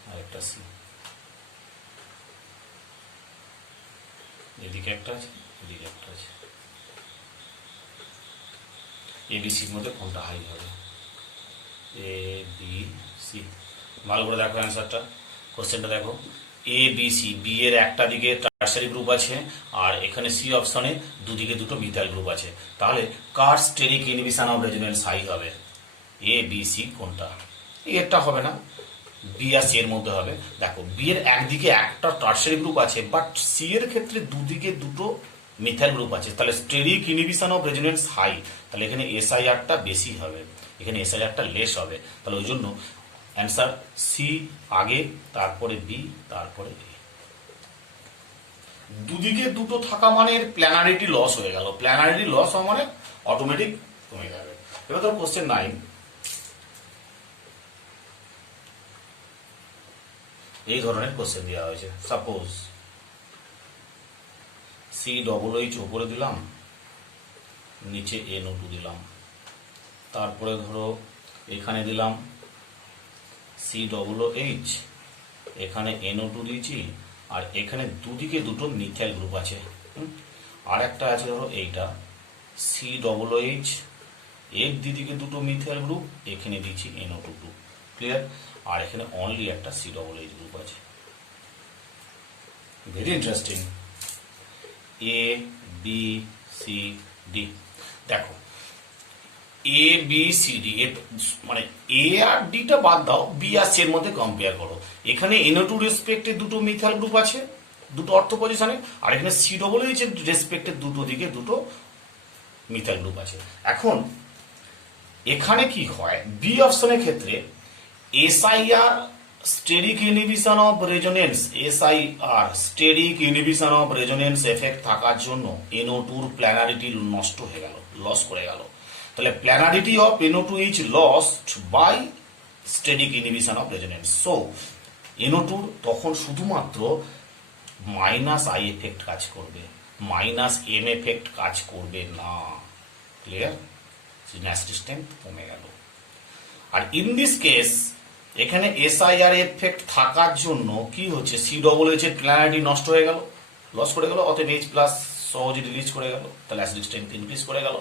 আর একটা সি, এদিকে একটা আছে এদিকে একটা আছে, ABCর মধ্যে কোনটা হাই হবে, ABC। ভালো করে দেখো অ্যান্সারটা, কোশ্চেনটা দেখো, ABC, বি এর একটা দিকে টারশারি গ্রুপ আছে আর এখানে সি অপশনে দুদিকে দুটো মিথাইল গ্রুপ আছে, তাহলে কার steric inhibition of resonance high হবে, ABC কোনটা, এটা হবে না, বি আর সি এর মধ্যে হবে। দেখো বি এর একদিকে একটা টারশারি গ্রুপ আছে, বাট সি এর ক্ষেত্রে দুদিকে দুটো মিথাইল গ্রুপ আছে, তাহলে steric inhibition of resonance high, তাহলে এখানে SIRটা বেশি হবে, এখানে SIRটা লেস হবে, তাহলে ওই জন্য অ্যান্সার সি আগে, তারপরে বি, তারপরে এ। দুদিকে দুটো থাকা মানে এর প্ল্যানারিটি লস হয়ে গেল, প্ল্যানারিটি লস হওয়া মানে অটোমেটিক কমে যাবে। এবার ধরো কোশ্চেন 9, এই ধরনের কোশ্চেন দেওয়া হয়েছে, সাপোজ COOH উপরে দিলাম, নিচে NO2 দিলাম, তারপরে ধরো এখানে দিলাম COOH, এখানে NO2 দিয়েছি, আর এখানে দুদিকে দুটো মিথাইল গ্রুপ আছে, আর একটা আছে ধরো এইটা COOH, এর দিদিকে দুটো মিথাইল গ্রুপ, এখানে দিচ্ছি NO2 গ্রুপ, ক্লিয়ার, আর এখানে অনলি একটা COOH গ্রুপ আছে। ভেরি ইন্টারেস্টিং, ABCD, দেখো ABCD মানে এ আর ডিটা বাদ দাও, বি আর সি এর মধ্যে কম্পেয়ার করো, এখানে NO2 রেসপেক্টে দুটো মিথাইল গ্রুপ আছে দুটো অর্থ পজিশনে, আর এখানে COOH এর রেসপেক্টে দুটো দিকে দুটো মিথাইল গ্রুপ আছে। এখন এখানে কি হয়, বি অপশনের ক্ষেত্রে SIR steric inhibition of resonance, SIR steric inhibition of resonance effect থাকার জন্য NO2 প্ল্যানারিটি নষ্ট হয়ে গেল, লস করে গেল, তাহলে planarity of NO2 is lost by steric inhibition of resonance. So NO2 তখন শুধুমাত্র মাইনাস আই এফেক্ট কাজ করবে, মাইনাস এম এফেক্ট কাজ করবে না। ক্লিয়ার? অ্যাসিডিক স্ট্রেংথ কমে গেল। আর ইন দিস কেস এখানে এসআইআর এফেক্ট থাকার জন্য কি হচ্ছে, সি ডবল এইচ এর প্ল্যানারিটি নষ্ট হয়ে গেল, লস করে গেল, অতএব এইচ প্লাস সহজে রিলিজ করে গেল, তাহলে অ্যাসিডিক স্ট্রেংথ ইনক্রিজ করে গেল।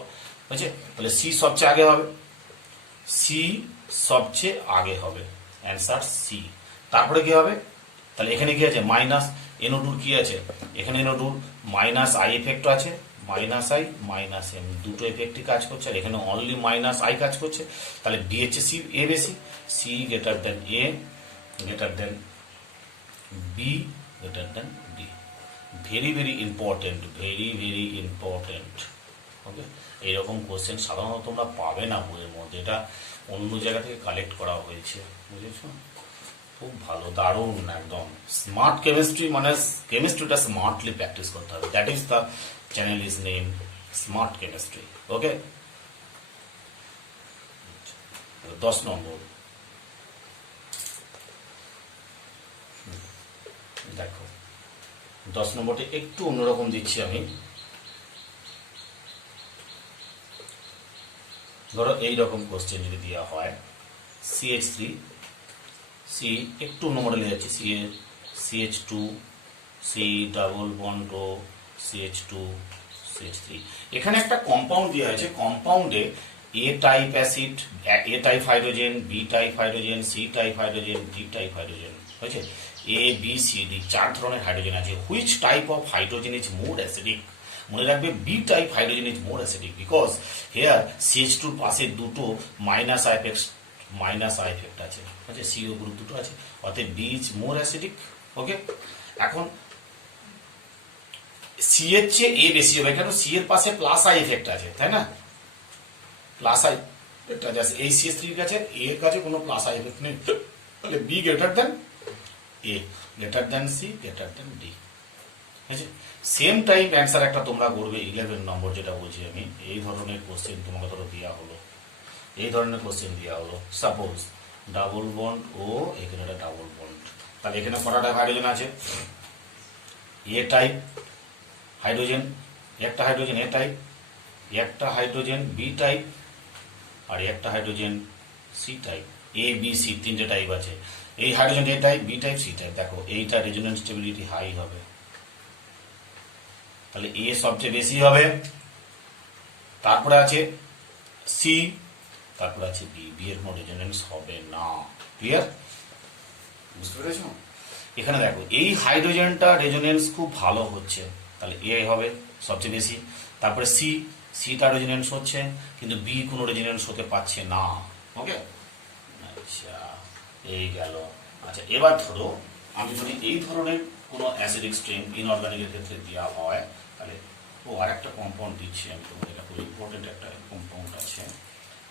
বুঝছে? তাহলে সি সবচেয়ে আগে হবে, সি সবচেয়ে আগে হবে, অ্যান্সার সি। তারপরে কি হবে, তাহলে এখানে কি আছে, মাইনাস এনও টুর কি আছে, এখানে NO tour minus I effect আছে, মাইনাস আই মাইনাস এম দুটো এফেক্টই কাজ করছে, আর এখানে অনলি মাইনাস আই কাজ করছে। তাহলে ডি এর চেয়ে সি এ বেশি, C greater than A greater than B greater than D. Very very important, very very important. Okay, এইরকম কোশ্চেন সাধারণত তোমরা পাবে না বইয়ের মধ্যে, এটা অন্য জায়গা থেকে কালেক্ট করা হয়েছে, বুঝেছো? খুব ভালো, দারুণ, একদম স্মার্ট কেমিস্ট্রি, মানে কেমিস্ট্রিটা স্মার্টলি প্র্যাকটিস করতে হবে। That is the channel is name smart chemistry. Okay, 10 নম্বর দেখো, 10 নম্বরটা একটু অন্যরকম দিচ্ছি আমি। ধরো এইরকম কোশ্চেন যদি দেওয়া হয়, CH3 সি একটু অন্য মডেলে যাচ্ছে, CH2 সি ডাবল বন্ড ও CH2 CH3। এখানে একটা কম্পাউন্ড দেওয়া হয়েছে, কম্পাউন্ডে A type acid, A type hydrogen, B type hydrogen, C type hydrogen, D type hydrogen, হয়েছে? এ বি সি ডি 4 ধরনের হাইড্রোজেন আছে। Which type of hydrogen is more acidic? মনে রাখবে B type hydrogen is more acidic because here CH2 এর পাশে দুটো minus I effect আছে, আচ্ছা সিও গ্রুপ দুটো আছে, অতএব বি ইজ মোর অ্যাসিডিক। ওকে, এখন সি এর চেয়ে এ বেশি হবে, কেন? সি এর পাশে প্লাস আই এফেক্ট আছে, তাই না? প্লাস আই এফেক্ট আছে, এই CH3 এর কাছে এ এর কাছে কোনো প্লাস আই এফেক্ট নেই, তাহলে B greater than A greater than C greater than D. ঠিক সেম টাইপ অ্যান্সার একটা তোমরা করবে 11 নম্বর, যেটা বলছি আমি। এই ধরনের কোশ্চেন তোমাকে ধরো দেওয়া হলো, এই ধরনের কোশ্চেন দেওয়া হলো, সাপোজ ডাবল বন্ড ও এখানে একটা ডাবল বন্ড, তাহলে এখানে কটা হাইড্রোজেন আছে? এ টাইপ হাইড্রোজেন, একটা হাইড্রোজেন এ টাইপ, একটা হাইড্রোজেন বি টাইপ, আর একটা hydrogen C type. A B C তিনটে টাইপ আছে। এই hydrogen A type, B type, C type. দেখো এইটা রেজোন্যান্স স্টেবিলিটি হাই হবে, তাহলে এ সবচেয়ে বেশি হবে, তারপরে আছে সি, তারপরে আছে বি। বি এর কোনো রেজোন্যান্স হবে না। ক্লিয়ার? বুঝতে পেরেছ? এখানে দেখো এই হাইড্রোজেনটা রেজোন্যান্স খুব ভালো হচ্ছে, তাহলে এ হবে সবচেয়ে বেশি। তারপরে সিটা রেজোন্যান্স হচ্ছে, কিন্তু বি কোনো রেজোন্যান্স হতে পারছে না। ওকে, আচ্ছা এই গেল। আচ্ছা এবার ধরো আমি যদি এই ধরনের কোনো অ্যাসিডিক স্ট্রেংথ ইনঅর্গানিকের ক্ষেত্রে দেওয়া হয়, তাহলে আর একটা কম্পাউন্ড দিচ্ছি আমি তোমাদের, এটা খুব ইম্পর্টেন্ট একটা কম্পাউন্ড আছে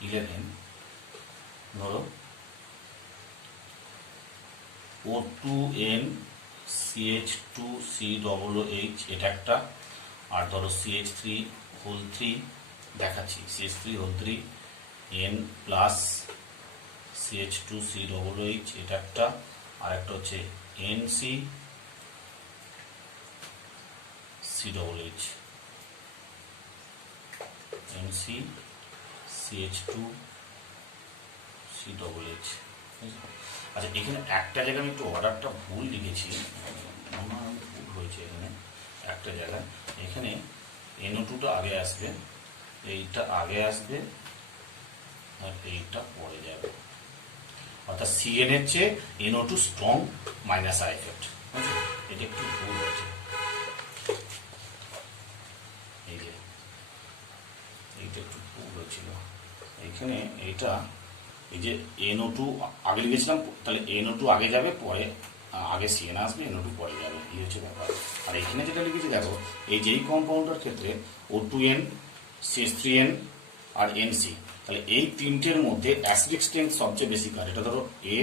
11। ধরো O2N CH2COOH, এটা একটা। আর ধরো CH3 দেখাচ্ছি, CH3 N প্লাস CH2COOH, এটা একটা। আর একটা হচ্ছে NCCOOH, NCCH2COOH। আচ্ছা এখানে একটা জায়গায় আমি একটু অর্ডারটা ভুল লিখেছি, ভুল হয়েছে এখানে একটা জায়গায়। এখানে NO2টা আগে আসবে, এইটা আগে আসবে, আর এইটা পরে যাবে, অর্থাৎ CN এর চেয়ে NO2 strong minus I effect. এটা একটু ভুল হয়েছে, এই যে এইটা একটু ভুল হয়েছিল এখানে। এইটা এই যে NO2 আগে লিখেছিলাম, তাহলে NO2 আগে যাবে, পরে আগে CN আসবে, NO2 পরে যাবে, এই হচ্ছে ব্যাপার। আর এখানে যেটা লিখেছি দেখো, এই যে এই কম্পাউন্ডের ক্ষেত্রে O2N CH3N আর NC, তাহলে এই তিনটের মধ্যে অ্যাসিডিক স্ট্রেংথ সবচেয়ে বেশি কার? এটা ধরো A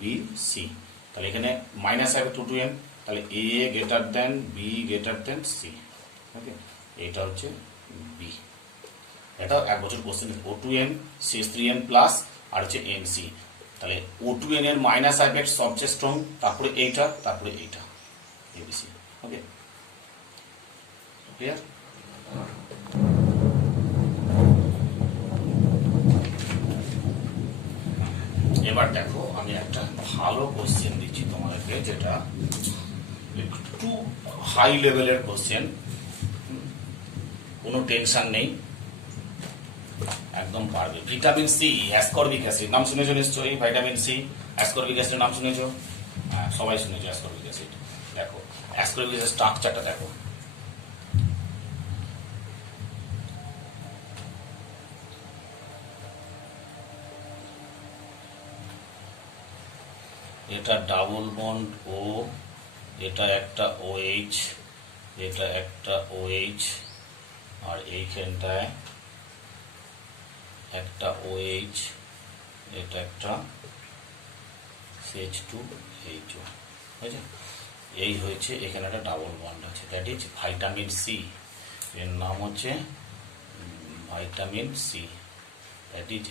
B C, তাহলে এখানে মাইনাস হবে O2N, তাহলে A greater than B greater than C। ওকে, এইটা হচ্ছে B। এটা 1 বছর কোশ্চেন। O2N CH3N প্লাস আর হচ্ছে NC, তাহলে O2N এর মাইনাস এফেক্ট সবচেয়ে স্ট্রং, তারপরে এইটা, তারপরে এইটা, ABC। ওকে, ক্লিয়ার? এবার দেখো আমি একটা ভালো কোশ্চেন দিচ্ছি তোমাদেরকে, যেটা একটু হাই লেভেলের কোশ্চেন, কোনো টেনশন নেই, একদম পারবে। ভিটামিন সি, অ্যাসকর্বিক অ্যাসিড নাম শুনেছো নিশ্চয়ই, ভিটামিন সি, অ্যাসকর্বিক অ্যাসিড নাম শুনেছো? হ্যাঁ, সবাই শুনেছো অ্যাসকর্বিক অ্যাসিড। দেখো অ্যাসকর্বিক অ্যাসিড স্ট্রাকচারটা দেখো। এটা ডাবল বন্ড ও, এটা একটা OH, এটা একটা OH, আর এইখানটায় একটা OH, এটা একটা CH2HO, বুঝেছো? এই হয়েছে, এখানে একটা ডাবল বন্ড আছে, দ্যাট ইজ ভাইটামিন সি। এর নাম হচ্ছে vitamin C, that is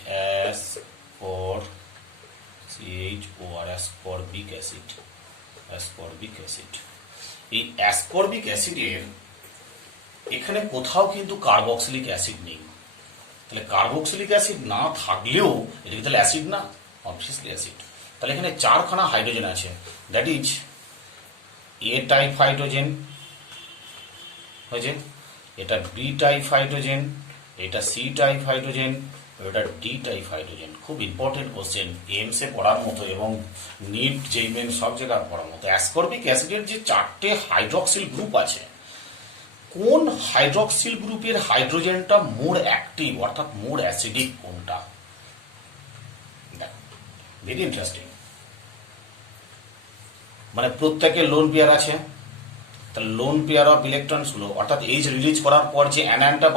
CHO আর অ্যাসকর্বিক অ্যাসিড। অ্যাসকর্বিক অ্যাসিড, এই অ্যাসকর্বিক অ্যাসিডের এখানে কোথাও কিন্তু কার্বক্সিলিক অ্যাসিড নেই। তাহলে কার্বক্সিলিক অ্যাসিড না থাকলেও এটা কি তাহলে অ্যাসিড না? Obviously acid. তাহলে এখানে 4খানা হাইড্রোজেন আছে, that is A type hydrogen হয়েছে, এটা B টাইপ হাইড্রোজেন, এটা C টাইপ হাইড্রোজেন, এটা D টাইপ হাইড্রোজেন। খুব ইম্পর্টেন্ট কোশ্চেন, এমসে পড়ার মতো এবং নিট জেইমেন সব জায়গায় পড়ার মতো। অ্যাসকর্বিক অ্যাসিডের যে 4টে হাইড্রক্সিল গ্রুপ আছে, কোন হাইড্রক্সিল গ্রুপের হাইড্রোজেনটা মোর অ্যাক্টিভ অর্থাৎ মোর অ্যাসিডিক কোনটা? দেখো, ভেরি ইন্টারেস্টিং। মানে প্রত্যেকের লোন পেয়ার আছে, তাহলে লোন পেয়ার অফ ইলেকট্রনস গুলো অর্থাৎ এইচ রিলিজ করার পর যে অ্যানায়নটা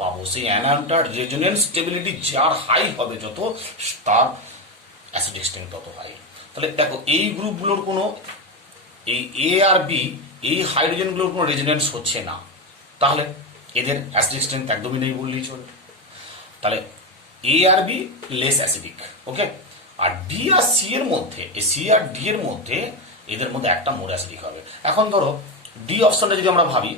পাবো, সেই অ্যানায়নটার রেজোনেন্স স্টেবিলিটি যার হাই হবে যত, তার অ্যাসিডিক স্ট্রেংথ তত হাই। তাহলে দেখো এই গ্রুপগুলোর কোনো, এই A আর B, এই হাইড্রোজেনগুলোর কোনো রেজোনেন্স হচ্ছে না, তাহলে এদের অ্যাসিডিক স্ট্রেংথ একদমই নেই বললেই চলে। তাহলে A আর B লেস অ্যাসিডিক, ওকে। আর B আর C এর মধ্যে, C আর D এর মধ্যে, এদের মধ্যে একটা মোর অ্যাসিডিক হবে। এখন ধরো ডি অপশনটা যদি আমরা ভাবি,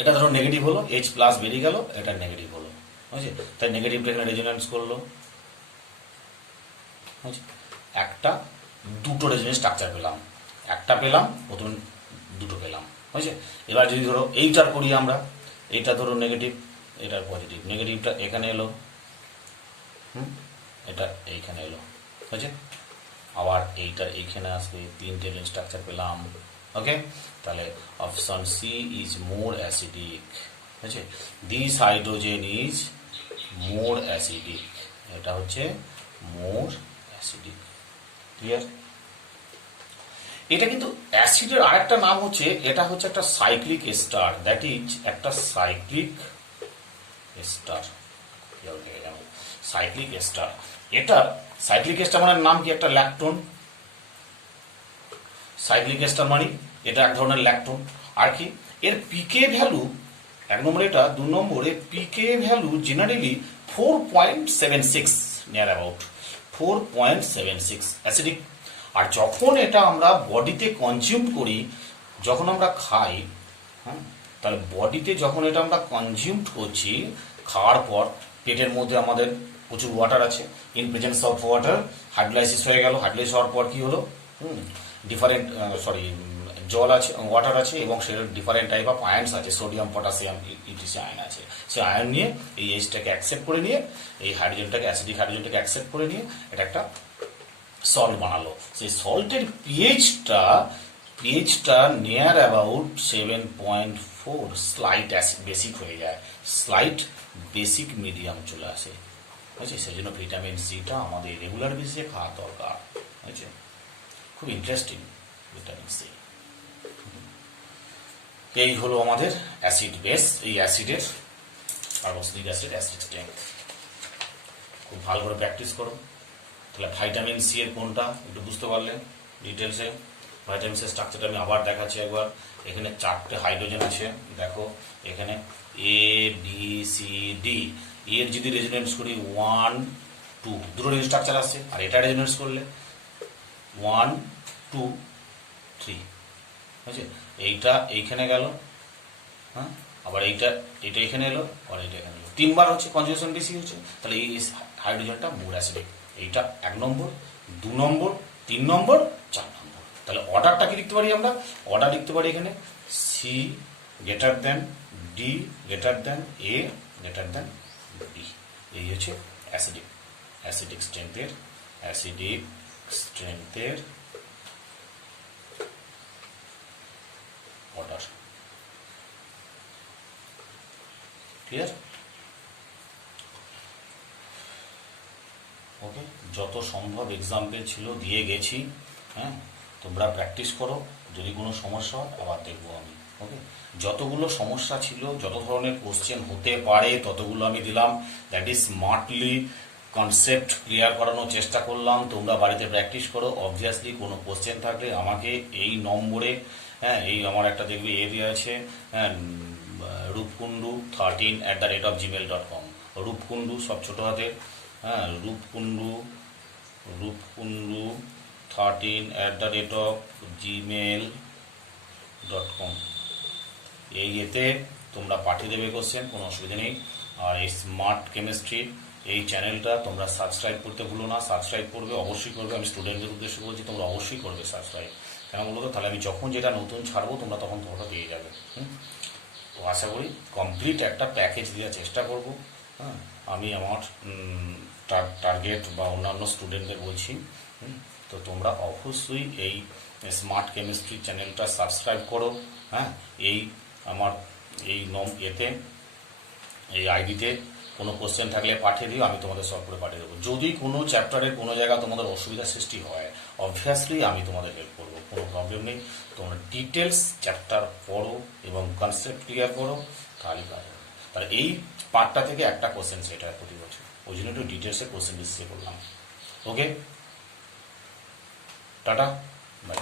এটা ধরো নেগেটিভ হলো, H প্লাস বেরিয়ে গেল, এটা নেগেটিভ হলো, বুঝছে? তাই নেগেটিভটা এখানে রেজোনেন্স করলো, বুঝছে? দুটো রেজোনেন্স স্ট্রাকচার পেলাম, একটা পেলাম, প্রথমে দুটো পেলাম, বুঝছে? এবার যদি ধরো এইটার করি আমরা, এইটা ধরো নেগেটিভ, এটার পজিটিভ, নেগেটিভটা এখানে এলো, এটা এইখানে এলো, বুঝছে? আবার এইটা এইখানে আসবে, 3টে রেঞ্জ স্ট্রাকচার পেলাম, ওকে। তাহলে option C is more acidic, বুঝছে? This hydrogen is more acidic, এটা হচ্ছে মোর অ্যাসিডিক, ক্লিয়ার? এটা কিন্তু অ্যাসিডের আরেকটা নাম হচ্ছে, এটা হচ্ছে একটা সাইক্লিক এস্টার, দ্যাট ইজ একটা সাইক্লিক এস্টার, সাইক্লিক এস্টার। এটা সাইক্লিক এস্টার মানে নাম কি? একটা ল্যাকটোন। সাইক্লিক এস্টার মানে এটা এক ধরনের ল্যাকটোন। আর কি এর পিকে ভ্যালু, 1 নম্বরে এটা, 2 নম্বরে pK value generally 4.76, near about 4.76 acidic. আর যখন এটা আমরা বডিতে কনজিউম করি, যখন আমরা খাই, হ্যাঁ, তাহলে বডিতে যখন এটা আমরা কনজিউম করছি, খাওয়ার পর পেটের মধ্যে আমাদের প্রচুর ওয়াটার আছে, in presence of water hydrolysis হয়ে গেল, হাইড্রোলাইসিস হওয়ার পর কি হলো, ডিফারেন্ট জল আছে, ওয়াটার আছে, এবং সেটার ডিফারেন্ট টাইপ অফ আয়ন্স আছে, সোডিয়াম, পটাশিয়াম ইটিসি আয়ন আছে। সেই আয়ন নিয়ে এই এইচটাকে অ্যাকসেপ্ট করে নিয়ে, এই হাইড্রোজেনটাকে, অ্যাসিডিক হাইড্রোজেনটাকে অ্যাকসেপ্ট করে নিয়ে এটা একটা সল্ট বানালো। সেই সল্টের পিএইচটা নিয়ার অ্যাবাউট 7.4, স্লাইট বেসিক হয়ে যায়, স্লাইট বেসিক মিডিয়াম চলে আসে, বুঝছে? সেই জন্য ভিটামিন সিটা আমাদের রেগুলার বেসিসে খাওয়া দরকার, বুঝছে? খুব ইন্টারেস্টিং ভিটামিন সি। এই হলো আমাদের অ্যাসিড বেস, এই অ্যাসিডের কার্বক্সিলিক অ্যাসিড অ্যাসিড স্ট্রেংথ। খুব ভালো করে প্র্যাকটিস করো। তাহলে ভিটামিন সি এর কোনটা একটু বুঝতে পারলে ডিটেলসে। ভিটামিন সি স্ট্রাকচারটা আমি আবার দেখাচ্ছি একবার। এখানে 4টে হাইড্রোজেন আছে, দেখো এখানে ABCD। এর যদি রেজোনেন্স করি 1 2, দুটো রেজোনেন্স স্ট্রাকচার আসছে, আর এটা রেজোনেন্স করলে 1 2 3, বুঝছে? এইটা এইখানে গেল, হ্যাঁ, আবার এইটা এটা এখানে এলো, আবার এইটা এখানে এলো, 3বার হচ্ছে, কনজুগেশন বেশি হচ্ছে, তাহলে এই হাইড্রোজেনটা মোর অ্যাসিডিক। এইটা 1 নম্বর, 2 নম্বর, 3 নম্বর, 4 নম্বর। তাহলে অর্ডারটা কি লিখতে পারি আমরা? অর্ডার লিখতে পারি এখানে C greater than D greater than A greater than B. এই হচ্ছে অ্যাসিডিক অ্যাসিডিক স্ট্রেংথের অর্ডার। ক্লিয়ার? ওকে, যত সম্ভব এক্সাম্পল ছিল দিয়ে গেছি, হ্যাঁ, তোমরা প্র্যাকটিস করো, যদি কোনো সমস্যা হয় আবার দেখবো আমি। ওকে, যতগুলো সমস্যা ছিল, যত ধরনের কোশ্চেন হতে পারে ততগুলো আমি দিলাম, that is smartly concept clear করানোর চেষ্টা করলাম। তোমরা বাড়িতে প্র্যাকটিস করো। অবভিয়াসলি কোনো কোশ্চেন থাকলে আমাকে এই নম্বরে, হ্যাঁ, এই আমার একটা দেখবি এরিয়া আছে, হ্যাঁ, rupkundu13@gmail.com, রূপকুণ্ডু সব ছোট হাতে, হ্যাঁ, রূপকুণ্ডু13@gmail.com, এই এতে তোমরা পাঠিয়ে দেবে কোশ্চেন, কোনো অসুবিধা নেই। আর এই স্মার্ট কেমিস্ট্রি এই চ্যানেলটা তোমরা সাবস্ক্রাইব করতে ভুলো না। সাবস্ক্রাইব করবে, অবশ্যই করবে। আমি স্টুডেন্টদের উদ্দেশ্যে বলছি, তোমরা অবশ্যই করবে সাবস্ক্রাইব। কেন বলো তো? তাহলে আমি যখন যেটা নতুন ছাড়বো তোমরা তখন তোমরা পেয়ে যাবে। তো আশা করি কমপ্লিট একটা প্যাকেজ দেওয়ার চেষ্টা করব। হ্যাঁ, আমি আমার টার্গেট বা অন্যান্য স্টুডেন্টদের বলছি। তো তোমরা অবশ্যই এই স্মার্ট কেমিস্ট্রি চ্যানেলটা সাবস্ক্রাইব করো। হ্যাঁ, এই আমার এই এতে, এই আইডিতে কোনো কোশ্চেন থাকলে পাঠিয়ে দিও, আমি তোমাদের সলভ করে পাঠিয়ে দেবো। যদি কোনো চ্যাপ্টারের কোনো জায়গা তোমাদের অসুবিধার সৃষ্টি হয়, অবভিয়াসলি আমি তোমাদের হেল্প করবো, কোনো প্রবলেম নেই। তোমরা ডিটেলস চ্যাপ্টার পড়ো এবং কনসেপ্ট ক্লিয়ার করো, তাহলেই কাজ হবে। তাহলে এই পার্টটা থেকে একটা কোশ্চেন সেট হয় প্রতি বছর, ওই জন্য একটু ডিটেলসে কোশ্চেন ডিসকাস করলাম। ওকে, টাটা, বাই।